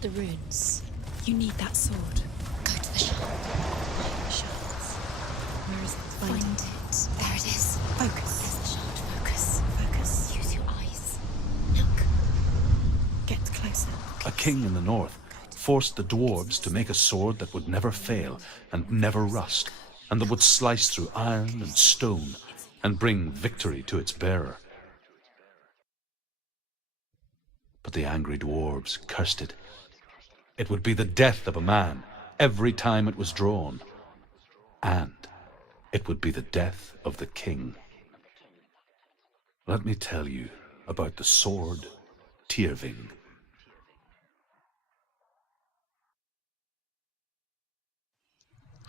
the runes. You need that sword. Go to the shard. Shards. Where is it? Find it. There it is. Focus. There's the shard. Focus. Focus. Use your eyes. Look. Get closer. A king in the north forced the dwarves to make a sword that would never fail and never rust, and that would slice through iron and stone and bring victory to its bearer. But the angry dwarves cursed it. It would be the death of a man every time it was drawn, and it would be the death of the king. Let me tell you about the sword Tyrving.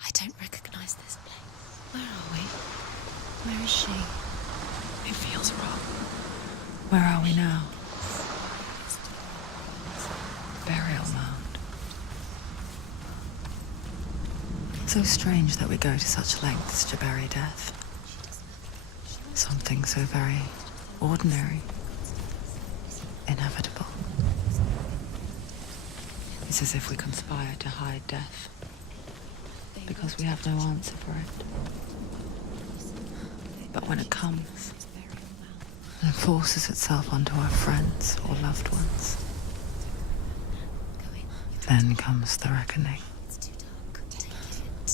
I don't recognize this place. Where are we? Where is she? It feels wrong. Where are we now? Burial mound. So strange that we go to such lengths to bury death. Something so very ordinary, inevitable. It's as if we conspire to hide death, because we have no answer for it. But when it comes, and forces itself onto our friends or loved ones, then comes the reckoning. It's too dark. Take it.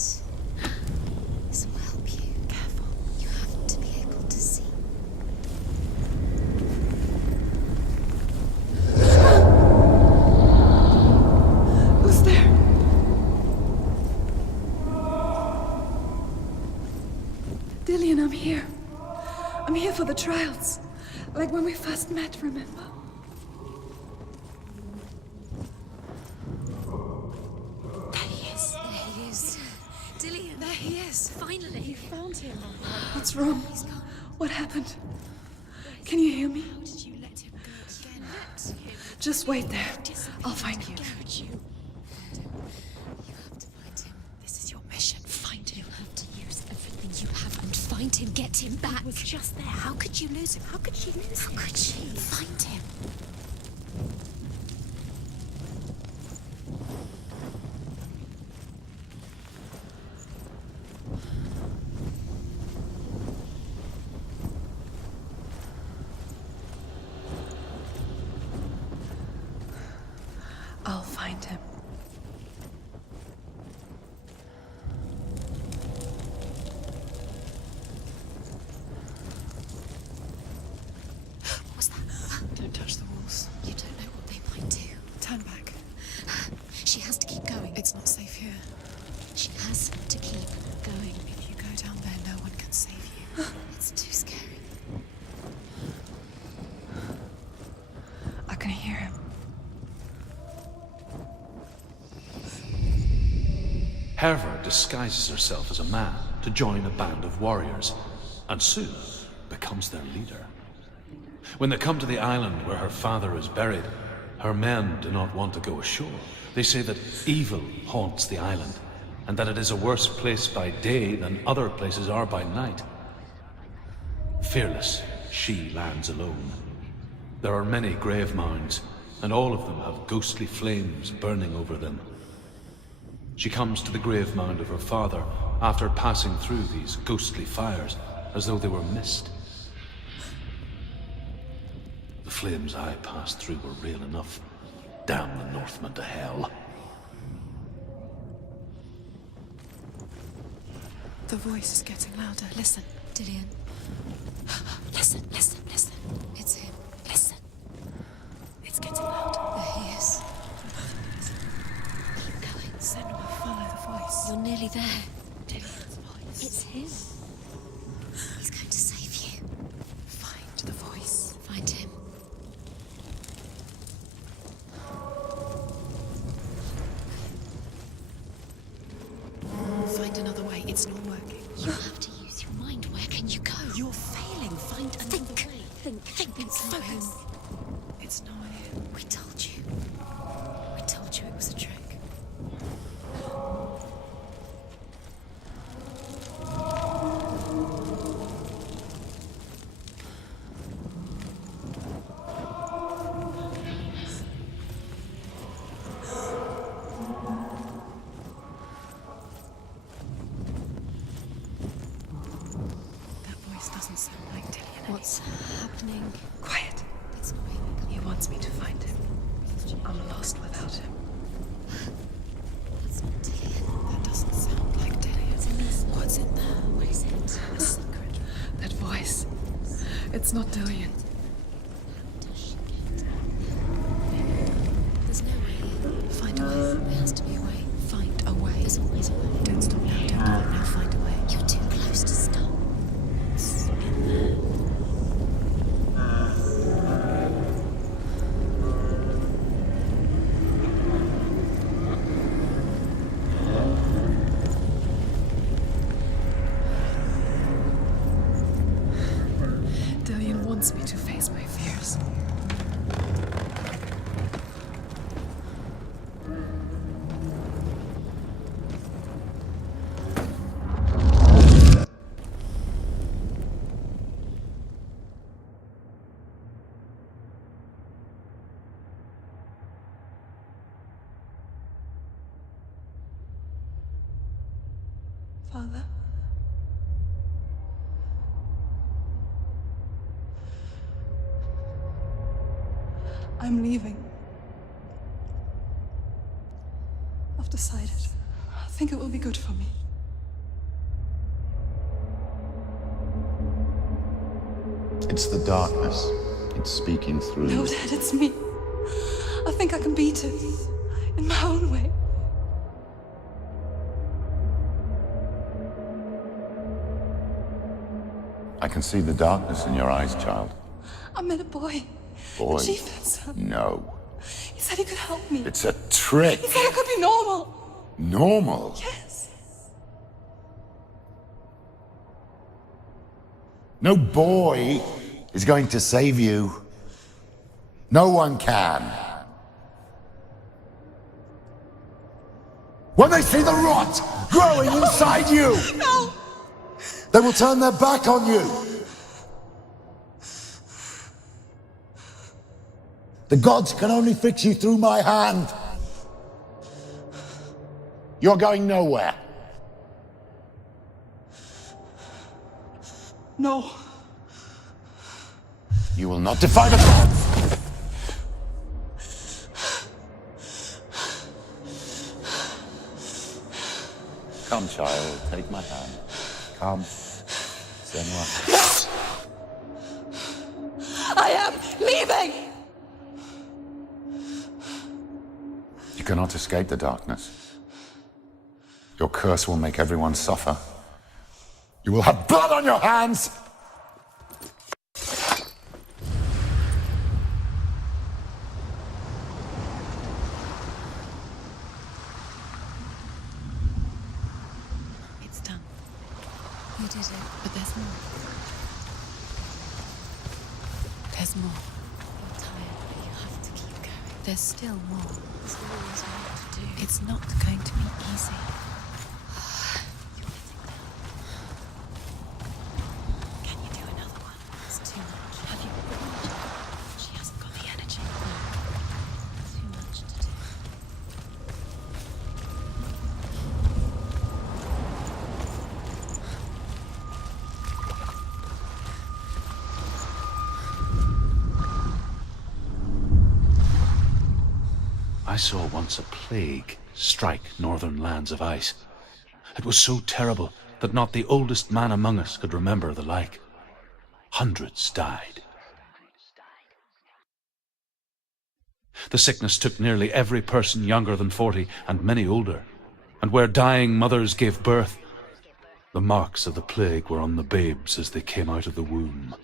This will help you. Careful. You have to be able to see. Who's there? Dillian, I'm here. I'm here for the trials. Like when we first met, remember? There he is. There he is. Dillian. There he is. Finally. You found him. What's wrong? What happened? Can you hear me? How did you let him go again? Let him Just wait there. I'll find you. Could you? You have to find him. This is your mission. Find him. You have to use everything you have and find him. Get him back. He was just there. How could you lose him? How could she lose him? How could she? Find him. I'll find him. What was that? Don't touch the walls. You don't know what they might do. Turn back. She has to keep going. It's not safe here. She has to keep going. If you go down there, no one can save you. It's too scary. I can hear him. Herva disguises herself as a man to join a band of warriors, and soon becomes their leader. When they come to the island where her father is buried, her men do not want to go ashore. They say that evil haunts the island, and that it is a worse place by day than other places are by night. Fearless, she lands alone. There are many grave mounds, and all of them have ghostly flames burning over them. She comes to the grave mound of her father after passing through these ghostly fires as though they were mist. The flames I passed through were real enough. Damn the Northmen to hell. The voice is getting louder. Listen. Dillian. Listen, listen, listen. It's him. Listen. It's getting louder. There he is. Keep going. Senua, follow the voice. You're nearly there. Dillian's voice. It's him. He's going to save you. Find the voice. Find him. Find another way. It's not working. You have to use your mind. Where can you go? You're failing. Find another Think. way. Think. It's not him. Focus. It's not him. We told you. We told you it was a trick. wants me to find him. I'm lost without him. That's not Dillion. That doesn't sound like Dillion. What's in there? What is it? A secret. That voice. It's not Dillion. Does she get? There's no way. Find a way. There has to be a way. Find a way. There's always a way. Don't stop now. Don't give up now. Find a way. You're too close to stop. It's in there. Dillion wants me to face my fears. Father? I'm leaving. I've decided. I think it will be good for me. It's the darkness. It's speaking through No, you. Dad, it's me. I think I can beat it. In my own way. I can see the darkness in your eyes, child. I met a boy. Boy. The chief had some. No. He said he could help me. It's a trick. He said I could be normal. Normal. Yes. No boy is going to save you. No one can. When they see the rot growing inside you, No! they will turn their back on you. The gods can only fix you through my hand. You're going nowhere. No. You will not defy the gods. Come, child, take my hand. Come. Senua. I am leaving! You cannot escape the darkness. Your curse will make everyone suffer. You will have blood on your hands! It's done. You did it. But there's more. There's more. You're tired, but you have to keep going. There's still more. There's always more to do. It's not going to be easy. Can you do another one? It's too much. Have you got the energy? She hasn't got the energy. Too much to do. I saw once a plague strike northern lands of ice. It was so terrible that not the oldest man among us could remember the like. Hundreds died. The sickness took nearly every person younger than 40 and many older. And where dying mothers gave birth, the marks of the plague were on the babes as they came out of the womb.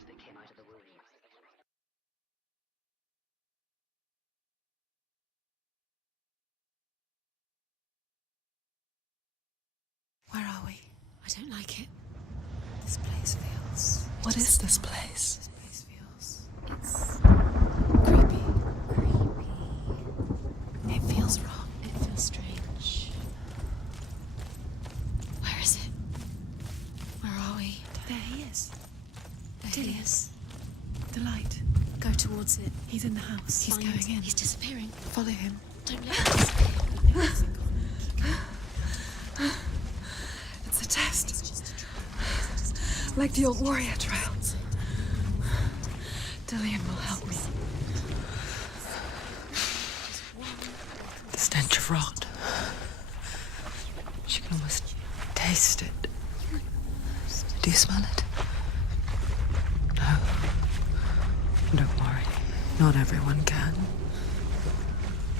Where are we? I don't like it. This place feels... What is this place? This place feels... It's... creepy. Creepy. It feels wrong. It feels strange. Where is it? Where are we? There he is. There he is. The light. Go towards it. He's in the house. He's Find- going in. He's disappearing. Follow him. Don't let him disappear. It's a test. It's just a trial. Like the old warrior trials. Dillion will help me. Stench of rot. She can almost taste it. Do you smell it? No. Don't worry. Not everyone can.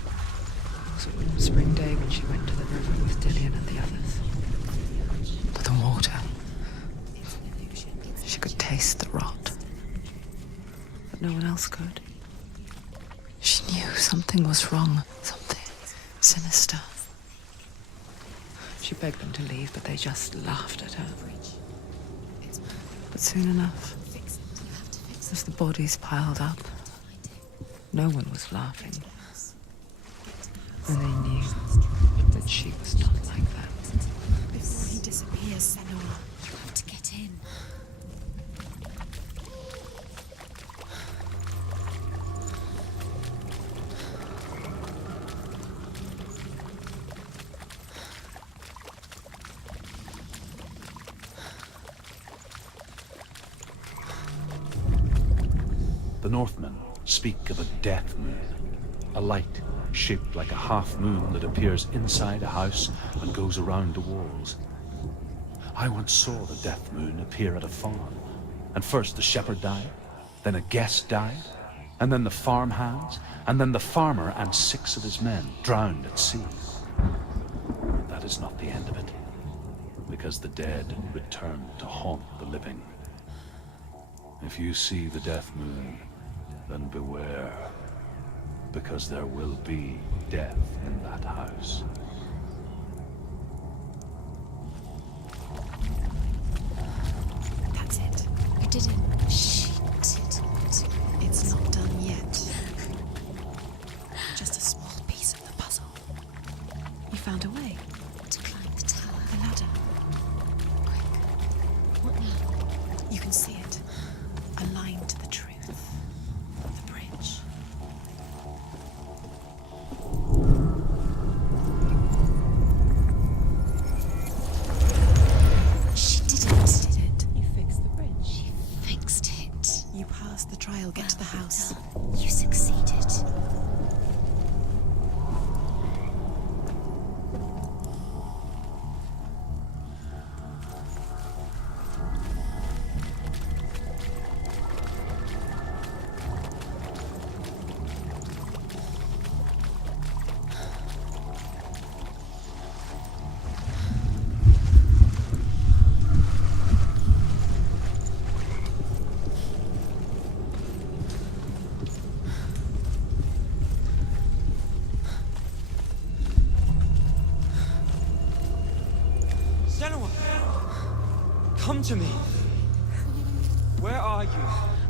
It was a warm spring day when she went to the river with Dillian and the others. But the water. She could taste the rot. But no one else could. She knew something was wrong. Something sinister. She begged them to leave, but they just laughed at her. But soon enough, as the bodies piled up, no one was laughing. And they knew that she was not like that. Before he disappears, Senua, you have to get in. The Northmen speak of a death moon, a light shaped like a half moon that appears inside a house and goes around the walls. I once saw the death moon appear at a farm, and first the shepherd died, then a guest died, and then the farm hands, and then the farmer and 6 of his men drowned at sea. That is not the end of it, because the dead return to haunt the living. If you see the death moon, then beware, because there will be death in that house. That's it. I did it. She did it. It's not done yet. Just a small piece of the puzzle. You found a way to climb the tower. The ladder. Quick. What now? You can see it. A line to the truth. The bridge. She did it. You fixed the bridge. She fixed it. You passed the trial. Get to the house. You succeeded. Senua! Come to me! Where are you?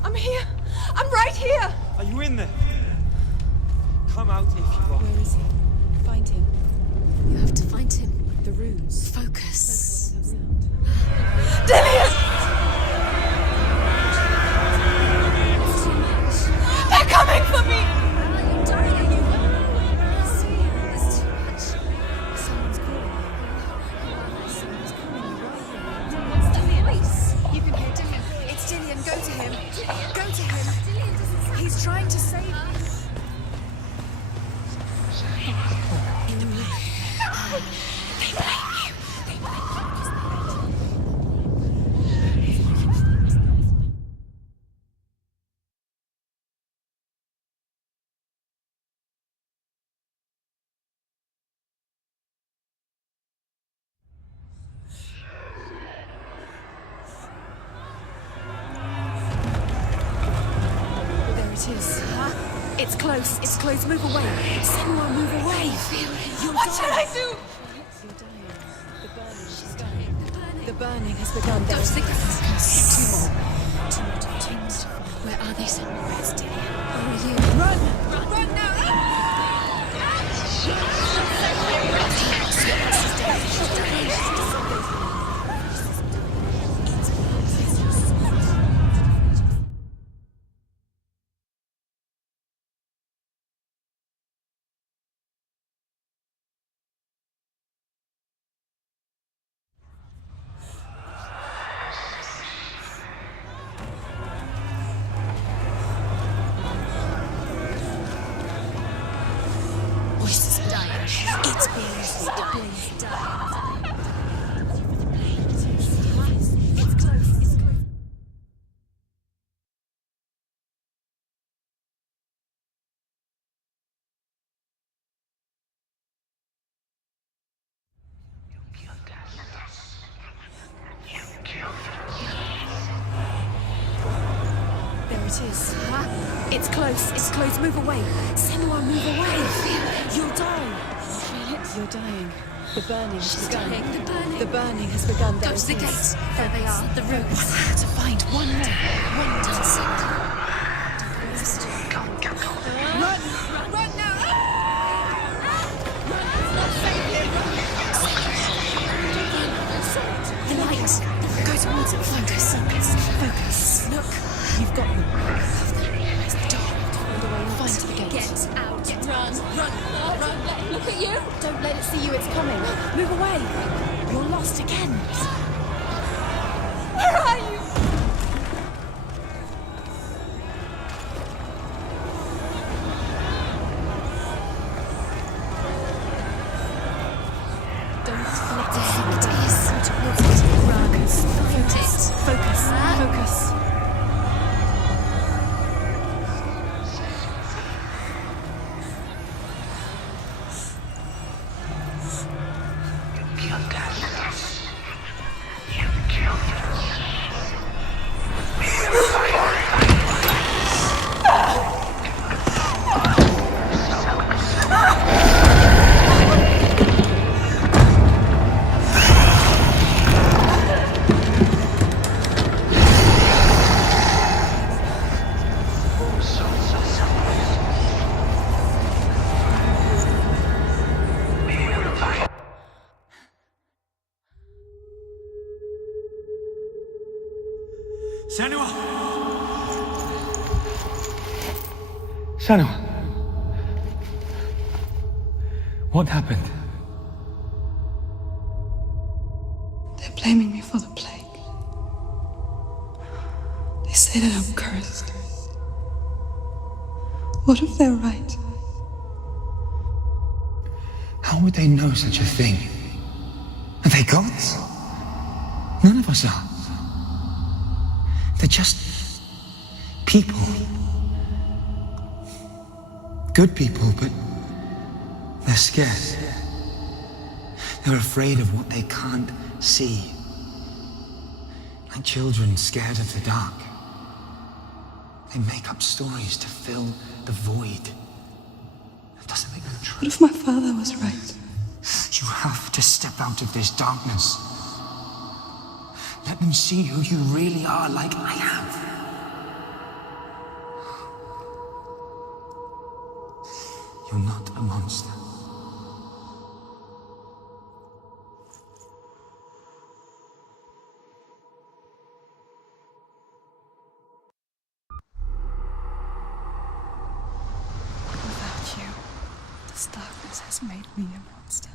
I'm here! I'm right here! Are you in there? Come out if you are. Where is he? Find him. You have to find him. The runes. Focus. Dillian! They're coming for me! Are you dying? Are you? It's too much. Someone's calling you. Someone's calling you. What's the voice? You can hear Dillian. It's Dillian. Go to him. Go to him. He's trying to save you. There it is. It's close. It's close. Move away. Senua, move away. What should I do? The burning has begun. There's the two more. Two more. Where are they, Senua? Where's Dillian? Where are you? Run! Run now! It's being sweet, please. It's close, it's close. There it is. It's close, it's close. Move away. Senua, move away. You'll die. Feel it? You're dying. The burning has She's begun. dying. The burning. The burning has begun. Go There to the it is. gates. There they are. The rooms. To find one more. One more. That's it. Run! Run now! The light. Go towards it. Find us. Focus. Look. You've got them. Where's the door? Find a way out. Find the gate. Get out. Run. Run. Look at you. Don't let it see you. It's coming. Move away. You're lost again. Where are you? Don't let it see what it is. Go towards it. Focus. Focus. Focus. Focus. Senua! Senua! What happened? They're blaming me for the plague. They say that I'm cursed. What if they're right? How would they know such a thing? Are they gods? None of us are. They're just people. Good people, but they're scared. They're afraid of what they can't see. Like children scared of the dark. They make up stories to fill the void. That doesn't make them true. What if my father was right? You have to step out of this darkness. Let them see who you really are, like I have. You're not a monster. Without you, this darkness has made me a monster.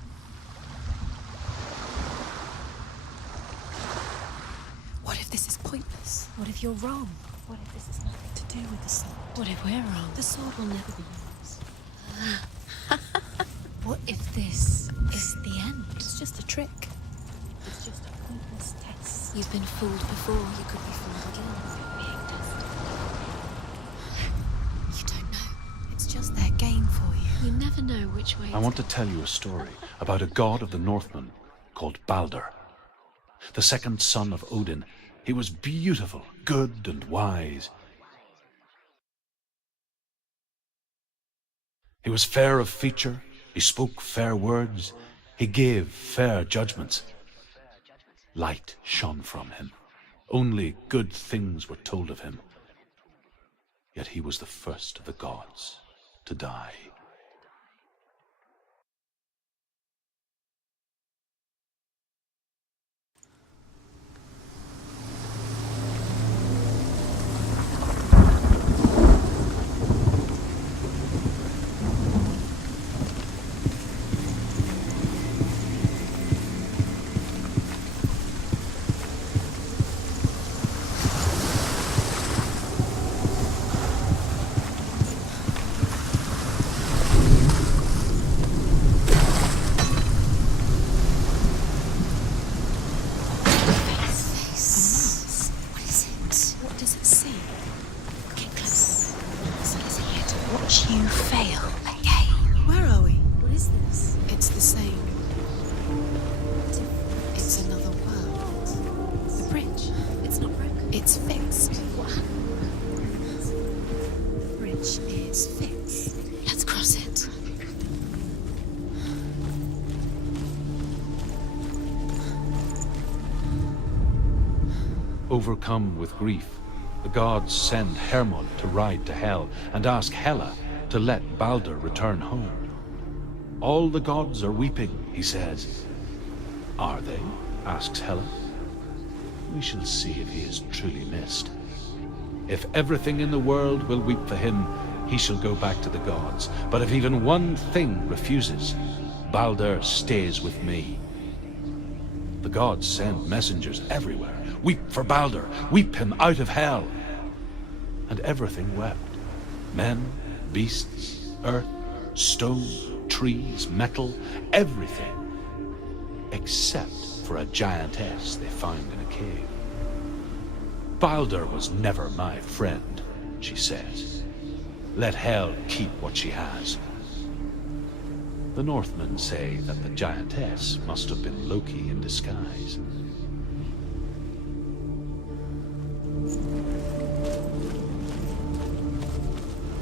What if this is pointless? What if you're wrong? What if this has nothing to do with the sword? What if we're wrong? The sword will never be yours. What if this is the end? It's just a trick. It's just a pointless test. You've been fooled before. You could be fooled again. Being tested. You don't know. It's just their game for you. You never know which way. I want to tell you a story about a god of the Northmen called Balder. The second son of Odin. He was beautiful, good and wise. He was fair of feature, he spoke fair words, he gave fair judgments. Light shone from him. Only good things were told of him. Yet he was the first of the gods to die. You fail again. Where are we? What is this? It's the same. It's another world. The bridge. It's not broken. It's fixed. What happened? The bridge is fixed. Let's cross it. Overcome with grief, the gods send Hermod to ride to Hell and ask Hela to let Balder return home. All the gods are weeping, he says. Are they? Asks Hela. We shall see if he is truly missed. If everything in the world will weep for him, he shall go back to the gods. But if even one thing refuses, Balder stays with me. The gods send messengers everywhere. Weep for Balder, weep him out of Hell. And everything wept. Men, beasts, earth, stone, trees, metal, everything. Except for a giantess they found in a cave. Balder was never my friend, she says. Let Hel keep what she has. The Northmen say that the giantess must have been Loki in disguise.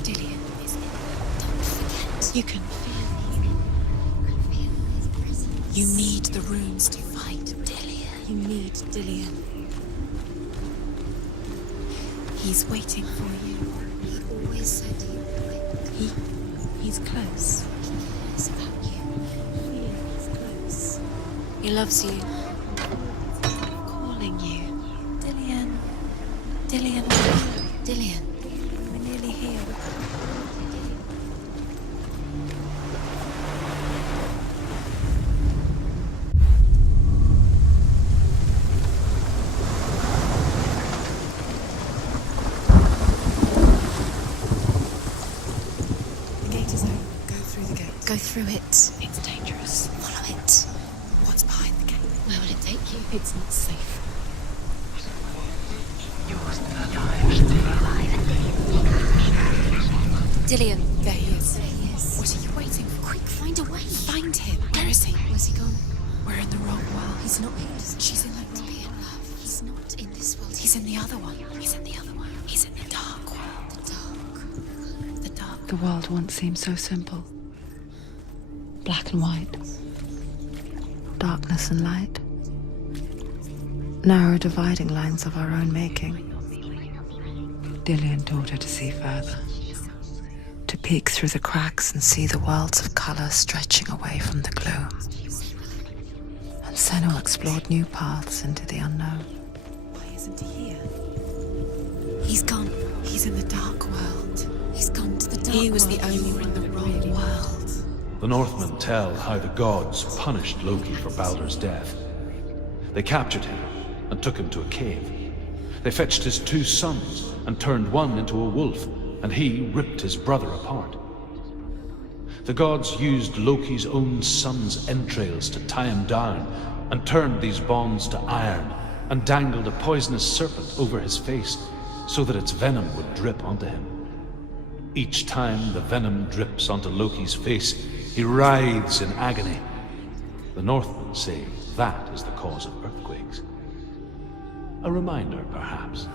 Dillion is in. Don't forget. You can feel him. You need the runes to fight Dillion. You need Dillion. He's waiting for you. He always said he would. He's close. He cares about you. He's close. He loves you. Calling you. Dillion. Dillion. Dillion. We're nearly here. The gate is open. Go through the gate. Go through it. It's dangerous. Follow it. What's behind the gate? Where will it take you? It's not safe. Dillion. There he is. There he is. What are you waiting for? Quick, find a way. Find him. Where is he? Where's he gone? We're in the wrong world. He's not here. She's in the To wrong be in love. He's not in this world. He's in the other one. He's in the other one. He's in the dark world. the dark. The dark. The world once seemed so simple. Black and white. Darkness and light. Narrow dividing lines of our own making. Dillion taught her to see further. To peek through the cracks and see the worlds of color stretching away from the gloom. And Senua explored new paths into the unknown. Why isn't he here? He's gone. He's in the dark world. He's gone to the dark. He was the world. only one in the wrong world. The Northmen tell how the gods punished Loki for Balder's death. They captured him and took him to a cave. They fetched his 2 sons and turned one into a wolf, and he ripped his brother apart. The gods used Loki's own son's entrails to tie him down and turned these bonds to iron and dangled a poisonous serpent over his face so that its venom would drip onto him. Each time the venom drips onto Loki's face, he writhes in agony. The Northmen say that is the cause of earthquakes. A reminder, perhaps,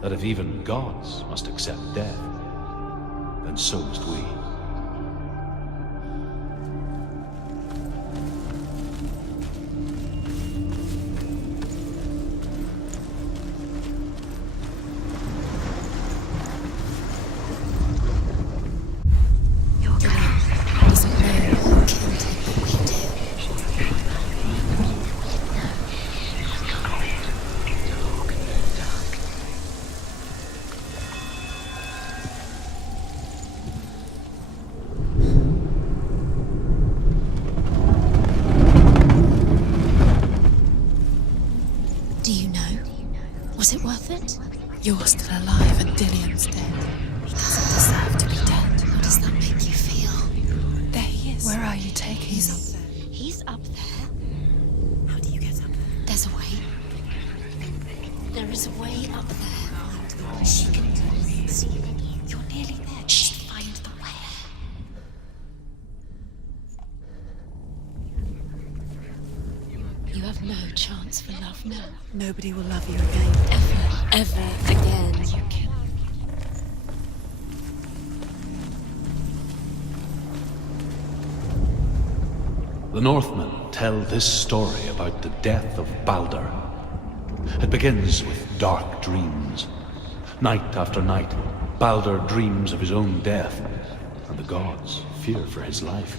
that if even gods must accept death, then so must we. Do you know? Was it worth it? You're still alive and Dillion's dead. He doesn't deserve to be dead. How does that make you feel? There he is. Where are you taking He's me? up there. He's up there. How do you get up there? There's a way. There is a way up there. She can do it. See, you're nearly there. Just find the way. no chance for love now. Nobody will love you again. Ever again. You can. The Northmen tell this story about the death of Baldur. It begins with dark dreams. Night after night, Baldur dreams of his own death, and the gods fear for his life.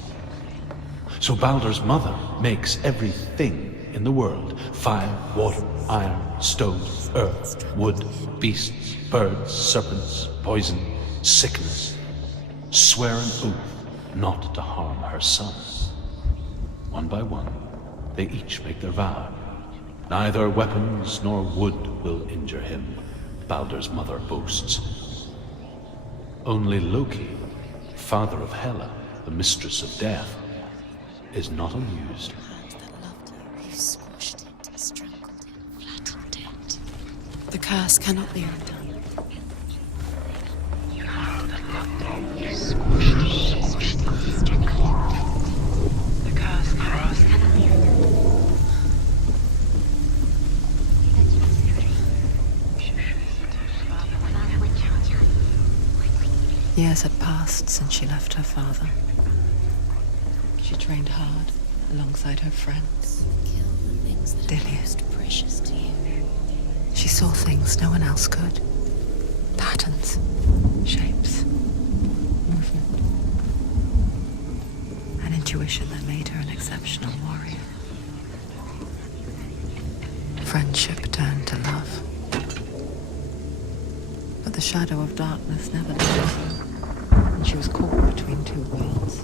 So Baldur's mother makes everything in the world: fire, water, iron, stone, earth, wood, beasts, birds, serpents, poison, sickness. Swear an oath not to harm her son. One by one, they each make their vow. Neither weapons nor wood will injure him, Baldur's mother boasts. Only Loki, father of Hela, the mistress of death, is not amused. Hand that loved you, you squashed it, strangled it, flattened it. The curse cannot be undone. The curse cannot be undone. Years had passed since she left her father. She trained hard alongside her friends. Kill the things that are Dillion. most precious to you. She saw things no one else could. Patterns, shapes, movement. An intuition that made her an exceptional warrior. Friendship turned to love. But the shadow of darkness never left her, and she was caught between two worlds.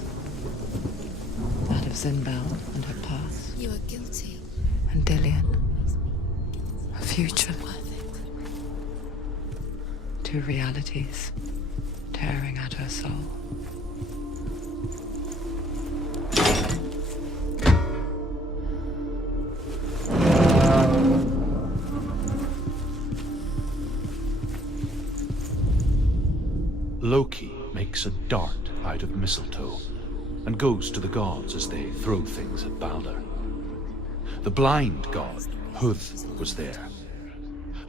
That of Zinbel and her past, You are guilty. and Dillion, her future. Worth it. Two realities tearing at her soul. Loki makes a dart out of mistletoe and goes to the gods as they throw things at Baldur. The blind god, Huth, was there.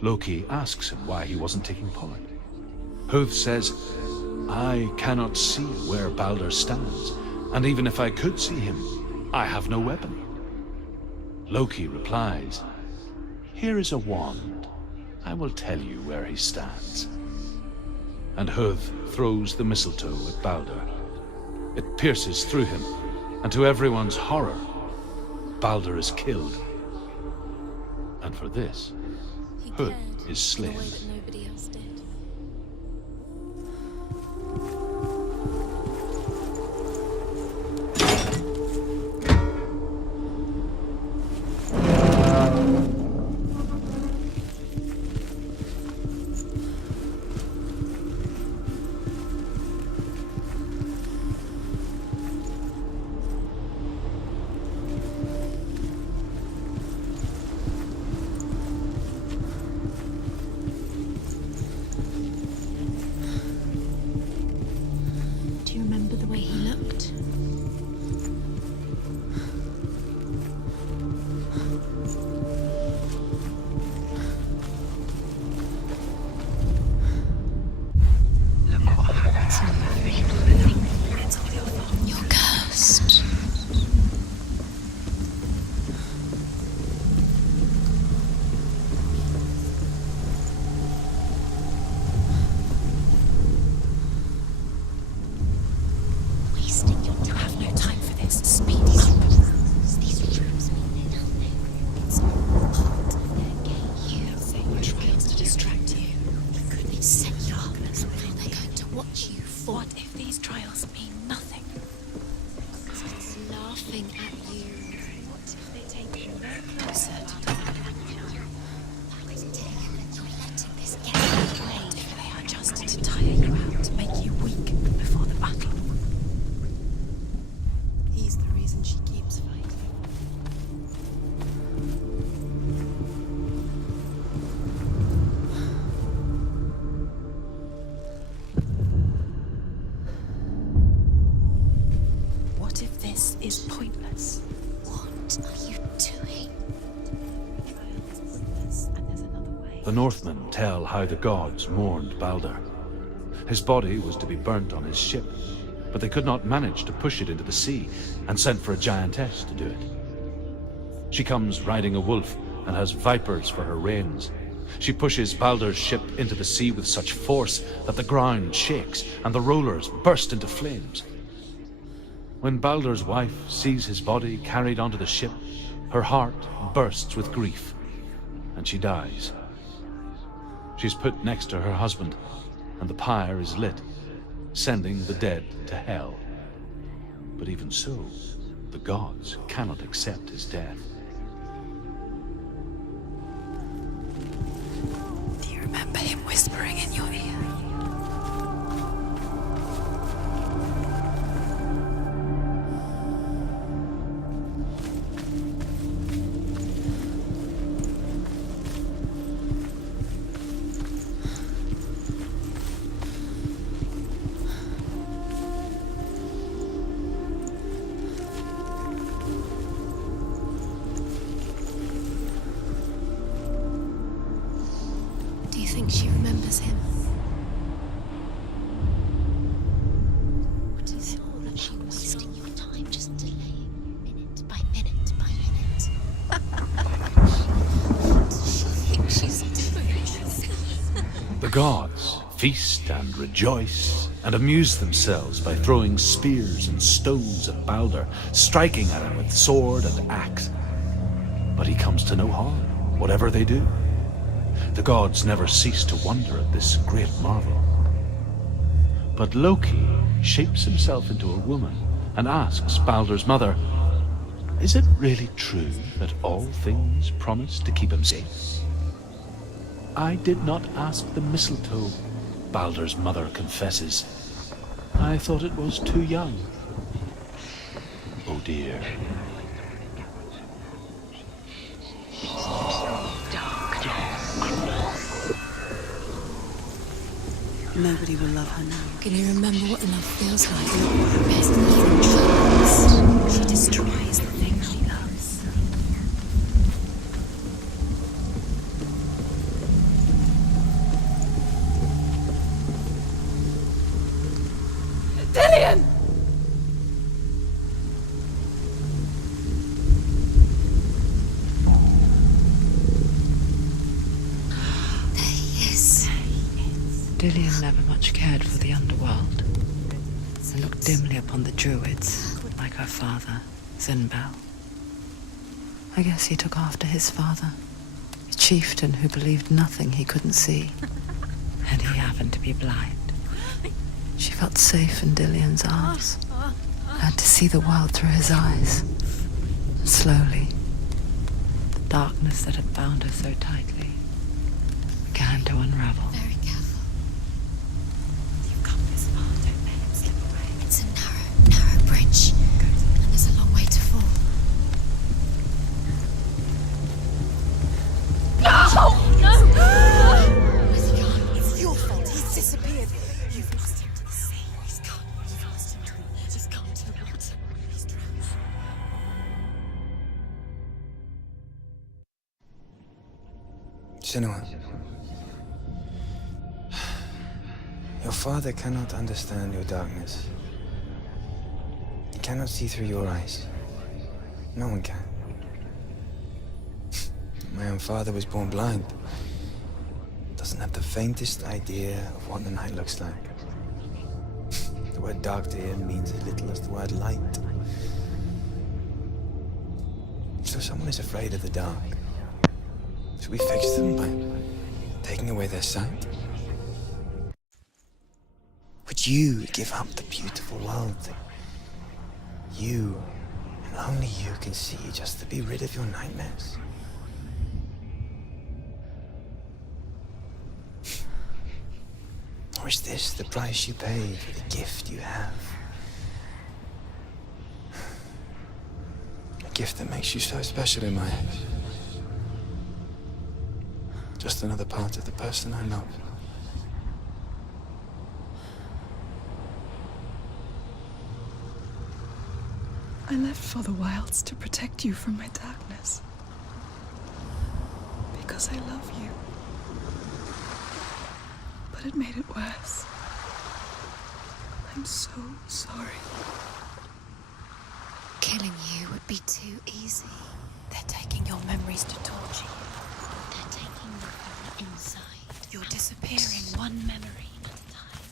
Loki asks him why he wasn't taking part. Huth says, "I cannot see where Baldur stands, and even if I could see him, I have no weapon." Loki replies, "Here is a wand. I will tell you where he stands." And Huth throws the mistletoe at Baldur. It pierces through him, and to everyone's horror, Baldur is killed. And for this, He Huth cared is slain. in a way that nobody else did. Do you remember the way he looked? You're cursed. Wasting your time. You have no time for this. Speed up. These rooms mean nothing. It's all part of their game. You have trials to distract you. They set you up. They're going to watch you fall. What if these trials mean nothing? It's laughing at you. What if they take you no closer to the You're letting this get in the way. What if they are just to tire you out, to make you weak before the battle? He's the reason she keeps fighting. What if this is pointless? What are you doing? The Northmen tell how the gods mourned Balder. His body was to be burnt on his ship, but they could not manage to push it into the sea, and sent for a giantess to do it. She comes riding a wolf and has vipers for her reins. She pushes Balder's ship into the sea with such force that the ground shakes and the rollers burst into flames. When Balder's wife sees his body carried onto the ship, her heart bursts with grief, and she dies. She's put next to her husband, and the pyre is lit, sending the dead to hell. But even so, the gods cannot accept his death. Do you remember him whispering in your ear? Do you think she remembers him? What is all that she wasting your time just delaying minute by minute by minute? What does she think she's doing? The gods feast and rejoice and amuse themselves by throwing spears and stones at Balder, striking at him with sword and axe. But he comes to no harm, whatever they do. The gods never cease to wonder at this great marvel. But Loki shapes himself into a woman and asks Balder's mother, "Is it really true that all things promise to keep him safe?" "I did not ask the mistletoe," Balder's mother confesses. "I thought it was too young." Oh dear. Nobody will love her now. Can you remember what love feels like? Best even tries. She destroys the thing she loves. Dillion! There he is. Dillion never much cared for the underworld, and looked dimly upon the druids, like her father, Zinbel. I guess he took after his father, a chieftain who believed nothing he couldn't see, and he happened to be blind. She felt safe in Dillion's arms, and to see the world through his eyes. And slowly, the darkness that had bound her so tightly began to unravel. Very careful. You've come this far, don't let him slip away. It's a narrow bridge, and there's a long way to fall. Where's he gone? It's your fault. He's disappeared. You've lost him to the sea. He's gone. You've lost him to the water. He's gone to the water. He's drowned. Senua, your father cannot understand your darkness. He cannot see through your eyes. No one can. My own father was born blind. Doesn't have the faintest idea of what the night looks like. The word dark to him means as little as the word light. So someone is afraid of the dark. Should we fix them by taking away their sight? Would you give up the beautiful world that you and only you can see just to be rid of your nightmares? Or is this the price you pay for the gift you have? A gift that makes you so special in my eyes. Just another part of the person I love. I left for the wilds to protect you from my darkness. Because I love you. But it made it worse. I'm so sorry. Killing you would be too easy. They're taking your memories to torture you. They're taking them from the inside. You're disappearing one memory at a time.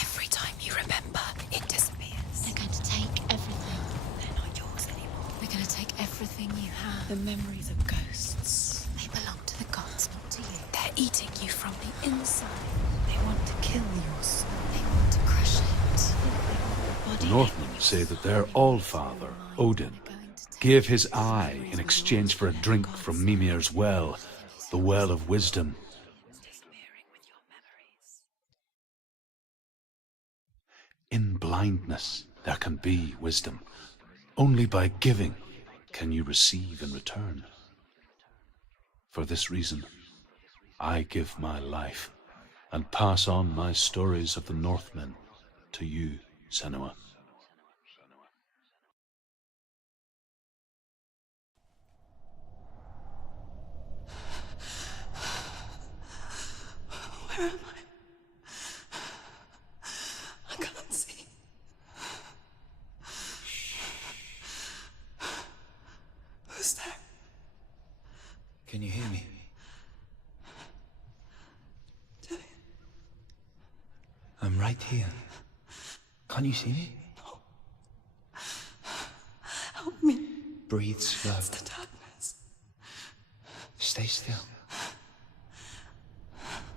Every time you remember, it disappears. They're going to take everything. They're not yours anymore. They're going to take everything you have. The memories are ghosts. They belong to the gods, not to you. They're eating you from the inside. They want to kill your soul. They want to crush it. The Northmen say that their Allfather, Odin, gave his eye in exchange for a drink from Mimir's well, the well of wisdom. In blindness there can be wisdom. Only by giving can you receive in return. For this reason, I give my life and pass on my stories of the Northmen to you, Senua. Where am I? I can't see. Who's there? Can you hear me? Dillian. I'm right here. Can't you see me? No. Help me. Breathe slow. It's the darkness. Stay still.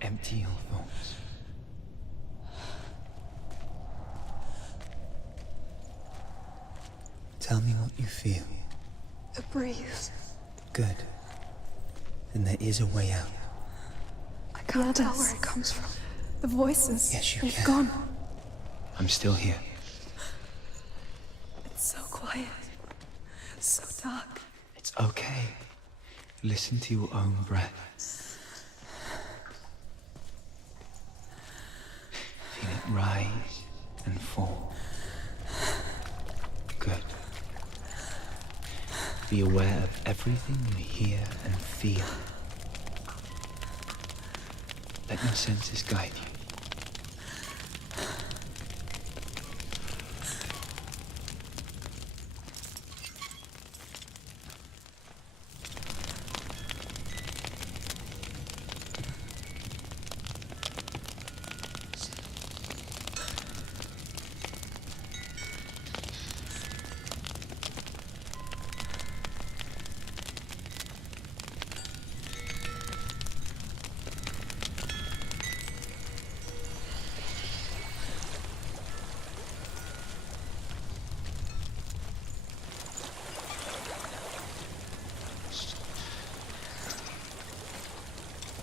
Empty your thoughts. Tell me what you feel. A breeze. Good. Then there is a way out. I can't tell where it comes from. The voices. Yes, you They've can. gone. I'm still here. It's so quiet. So dark. It's okay. Listen to your own breath. Feel it rise and fall. Good. Be aware of everything you hear and feel. Let your senses guide you.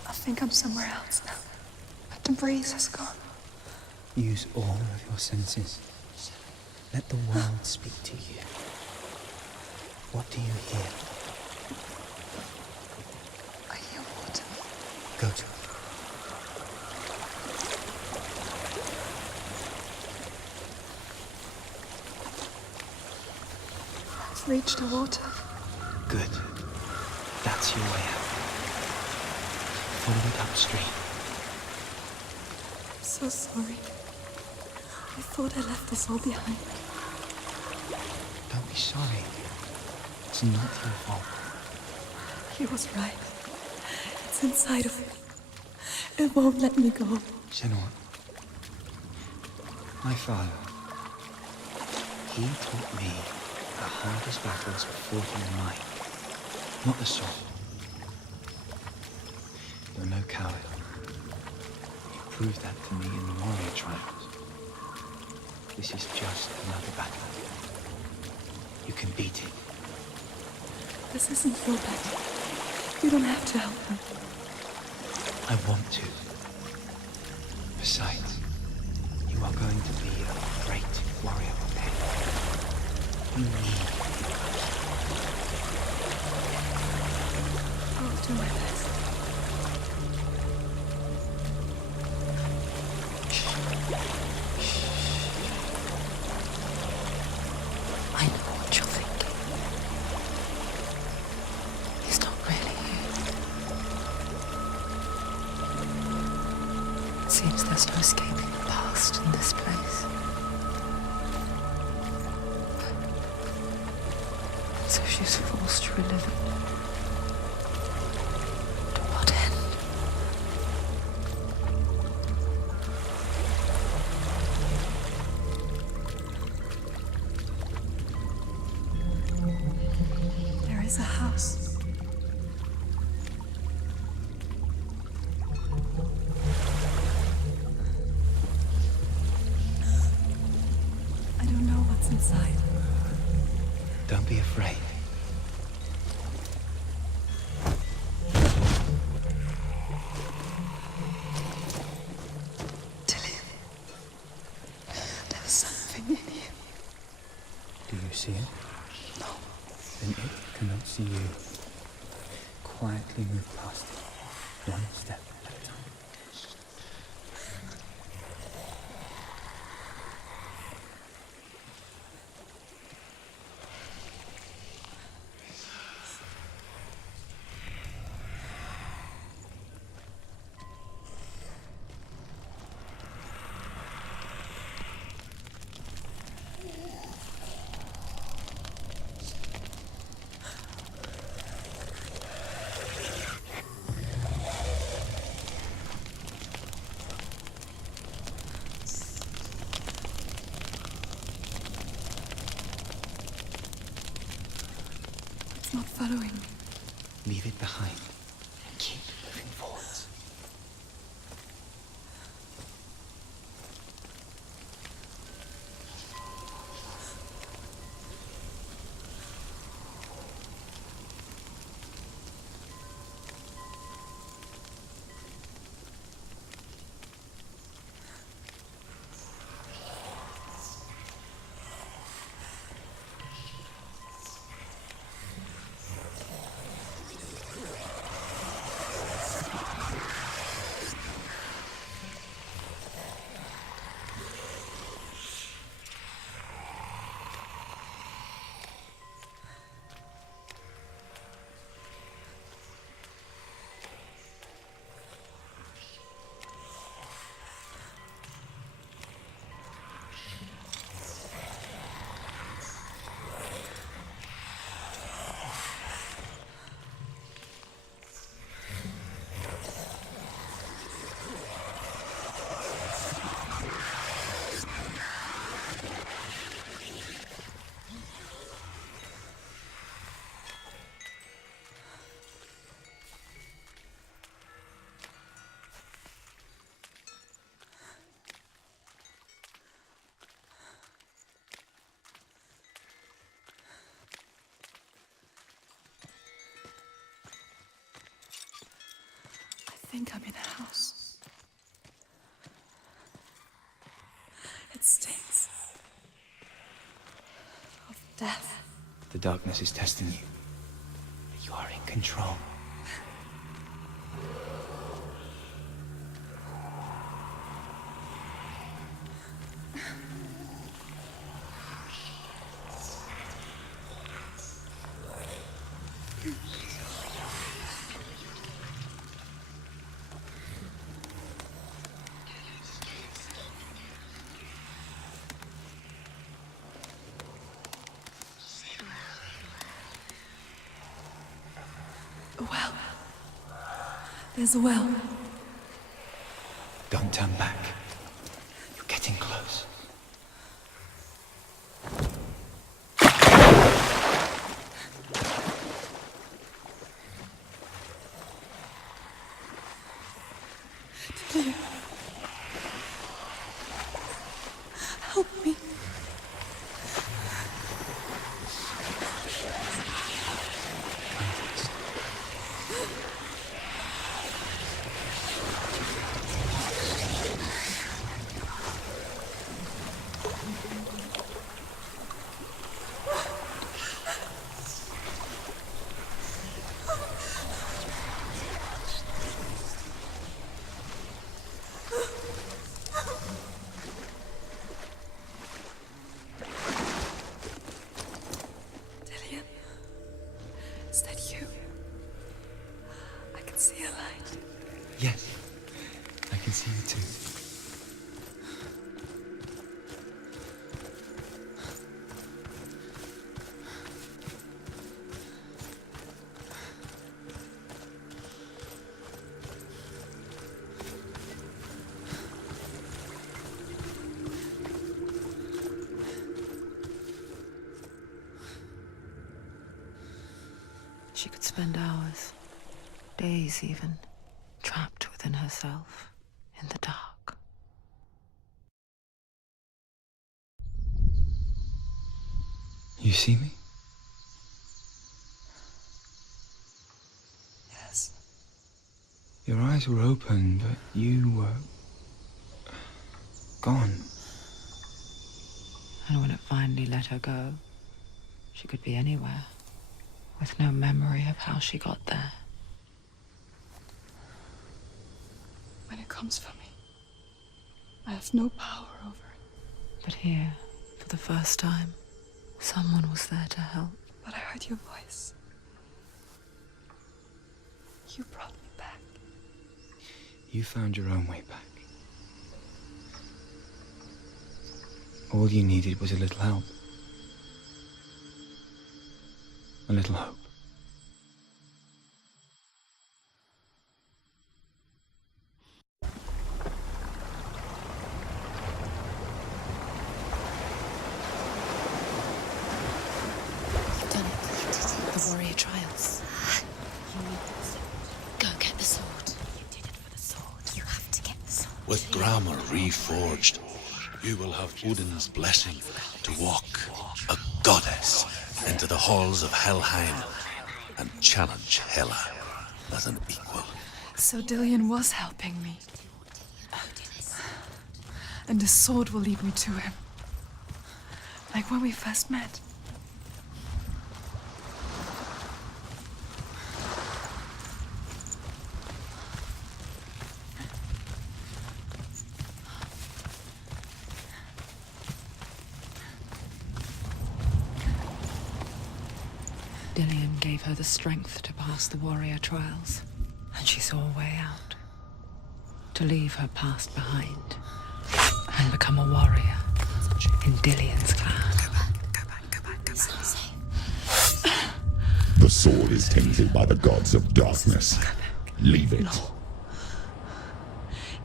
I think I'm somewhere else now. But the breeze has gone. Use all of your senses. Let the world speak to you. What do you hear? I hear water. Go to it. I've reached the water. Good. That's your way out. Follow it upstream. I'm so sorry. I thought I left this all behind. Don't be sorry. It's not your fault. He was right. It's inside of me. It won't let me go. Senua. My father. He taught me the hardest battles are fought in the mind, not the soul. You're no coward. You proved that to me in the warrior trials. This is just another battle. You can beat it. This isn't your battle. You don't have to help me. I want to. Besides, you are going to be a great warrior one day. You need me. I'll do my best. I know what you're thinking. He's not really here. So she's forced to relive it. To what end? There is a house. I don't know what's inside. Don't be afraid. Dillian, there's something in you. Do you see it? No. Then it cannot see you. Quietly move past it, one step at a time. It's not following me. Leave it behind and keep moving forwards. I think I'm in a house. It stinks of death. The darkness is testing you. You are in control. A well. There's a well. Don't turn back. You're getting close. Dillian. Help me. She could spend hours, days even, trapped within herself, in the dark. You see me? Yes. Your eyes were open, but you were gone. And when it finally let her go, she could be anywhere, with no memory of how she got there. When it comes for me, I have no power over it. But here, for the first time, someone was there to help. But I heard your voice. You brought me back. You found your own way back. All you needed was a little help. A little hope. You've done it. The warrior trials. You need the sword. Go get the sword. You did it for the sword. You have to get the sword. With grammar reforged, you will have Odin's blessing to walk, a goddess, into the halls of Helheim and challenge Hela as an equal. So Dillion was helping me. And the sword will lead me to him. Like when we first met. Dillion gave her the strength to pass the warrior trials, and she saw a way out. To leave her past behind and become a warrior in Dillion's clan. Go back. It's not safe. The sword is tainted by the gods of darkness. Leave it. No.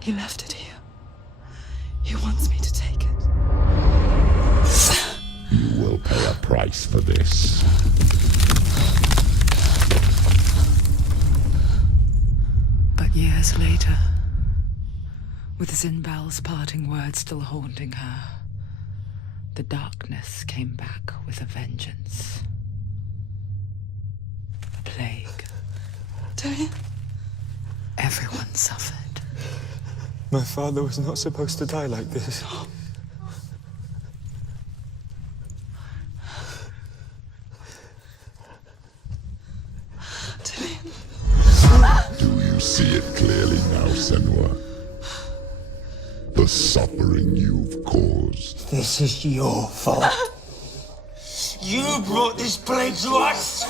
He left it here. He wants me to take it. You will pay a price for this. But years later, with Zinbel's parting words still haunting her, the darkness came back with a vengeance. A plague. Dillion? Everyone suffered. My father was not supposed to die like this. Dillion? Do you see it clearly now, Senua? The suffering you've caused. This is your fault. You brought this plague to us!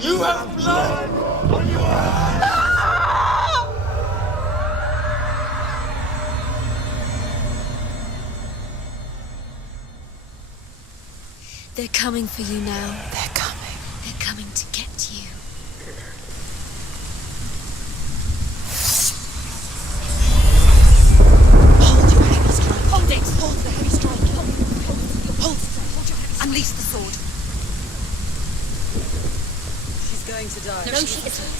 You have blood on your hands! They're coming for you now. They're coming. They're coming to get you. Hold your heavy strike. Hold it. Hold the heavy strike. Hold your heavy strike. Unleash the sword. She's going to die. No, she isn't.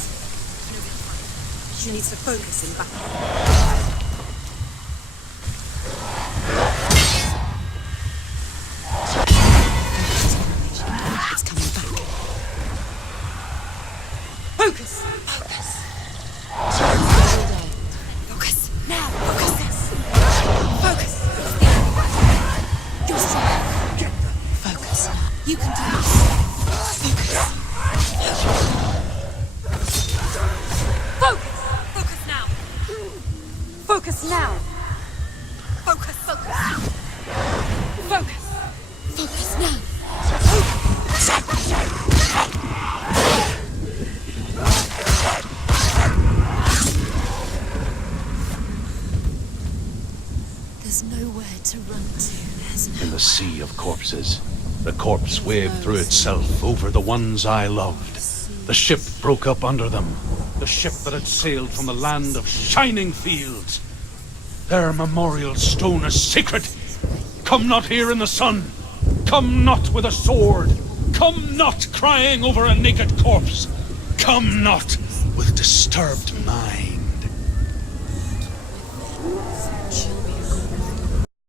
She needs to focus in battle. It's coming back. Focus! Focus. Now. Focus. Focus. You're strong. Focus. You can do this. Focus. Focus now. Focus now! Focus. Focus. Focus. Focus now. There's nowhere to run to. There's no. In the sea of corpses, the corpse waved through itself over the ones I loved. The ship broke up under them. The ship that had sailed from the land of shining fields. Their memorial stone is sacred. Come not here in the sun. Come not with a sword. Come Come not crying over a naked corpse. Come not with disturbed mind.